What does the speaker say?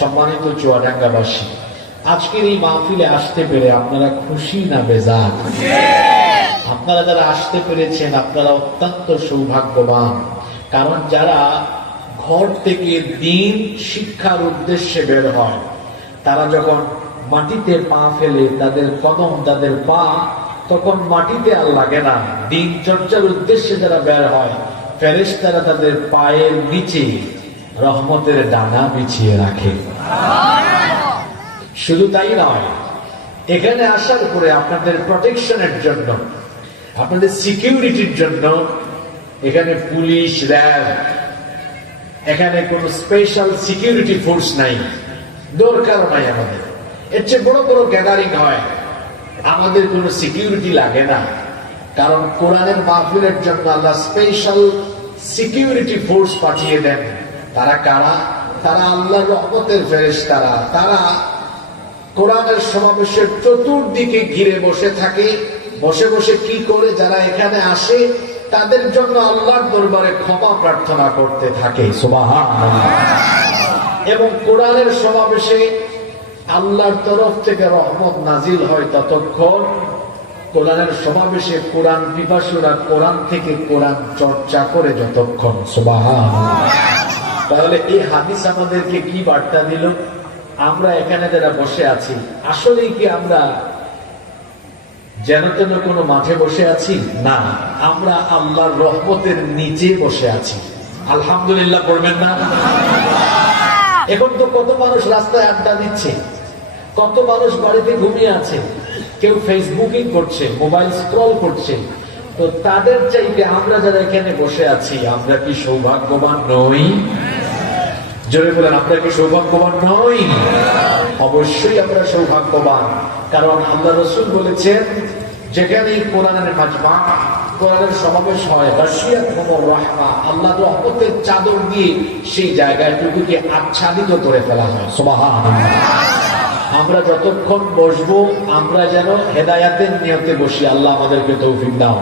সম্মানিত চুয়াডাঙ্গাবাসী, আজকের এই মাহফিলে আসতে পেরে আপনারা খুশি না বেজার? আপনারা যারা আসতে পেরেছেন আপনারা অত্যন্ত সৌভাগ্যবান। কারণ যারা ঘর থেকে দিন শিক্ষার উদ্দেশ্যে বের হয়, তারা যখন মাটিতে পা ফেলে তাদের কদম তাদের পা তখন মাটিতে আর লাগে না। দিন চর্চার উদ্দেশ্যে যারা বের হয়, ফেরেশতারা তাদের পায়ের নিচে রহমতের ডানা বিছিয়ে রাখে। শুধু তাই নয়, এখানে আসার পরে আপনাদের প্রোটেকশনের জন্য, আপনাদের সিকিউরিটির জন্য এখানে পুলিশ, র্যাব, এখানে কোন স্পেশাল সিকিউরিটি ফোর্স নাই, দরকার নাই। আমাদের এর চেয়ে বড় বড় গ্যাদারিং হয়, আমাদের কোনো সিকিউরিটি লাগে না। কারণ কোরআনের মাহফিলের জন্য আল্লাহ স্পেশাল সিকিউরিটি ফোর্স পাঠিয়ে দেন। তারা কারা? তারা আল্লাহর রহমতের ফেরেশতারা। তারা কোরআনের সমাবেশের চতুর্দিকে ঘিরে বসে থাকে। বসে বসে কি করে? যারা এখানে আসে তাদের জন্য আল্লাহর দরবারে ক্ষমা প্রার্থনা করতে থাকে। সুবহানাল্লাহ। এবং কোরআনের সমাবেশে আল্লাহর তরফ থেকে রহমত নাজিল হয় ততক্ষণ। কোরআনের সমাবেশে কোরআন পিপাসুরা কোরআন থেকে কোরআন চর্চা করে যতক্ষণ। সুবহানাল্লাহ। তাহলে এই হাদিস আমাদেরকে কি বার্তা দিল? আমরা এখানে যারা বসে আছি, আসলেই কি আমরা যেন তেন কোনো মাঠে বসে আছি? না, আমরা আল্লাহর রহমতের নিচে বসে আছি। আলহামদুলিল্লাহ পড়বেন না? এখন তো কত মানুষ রাস্তায় আড্ডা দিচ্ছে, কত মানুষ বাড়িতে ঘুমিয়ে আছে, কেউ ফেসবুকিং করছে, মোবাইল স্ক্রল করছে। তো তাদের চাইতে আমরা যারা এখানে বসে আছি, আমরা কি সৌভাগ্যবান নই? জোরে বলেন, আমরা কি সৌভাগ্যবান নই? অবশ্যই আমরা সৌভাগ্যবান। কারণ আল্লাহ রাসূল বলেছেন, যেখানে কোরআনের মাজমা, কোরআনের সমাবেশ হয়, গাশিয়াতুহুর রাহমা, আল্লাহ রহমতের চাদর দিয়ে সেই জায়গাটুকুকে আচ্ছাদিত করে ফেলা হয়। সুবহানাল্লাহ। আমরা যতক্ষণ বসবো আমরা যেন হেদায়াতের নিয়তে বসি। আল্লাহ আমাদেরকে তৌফিক দাও।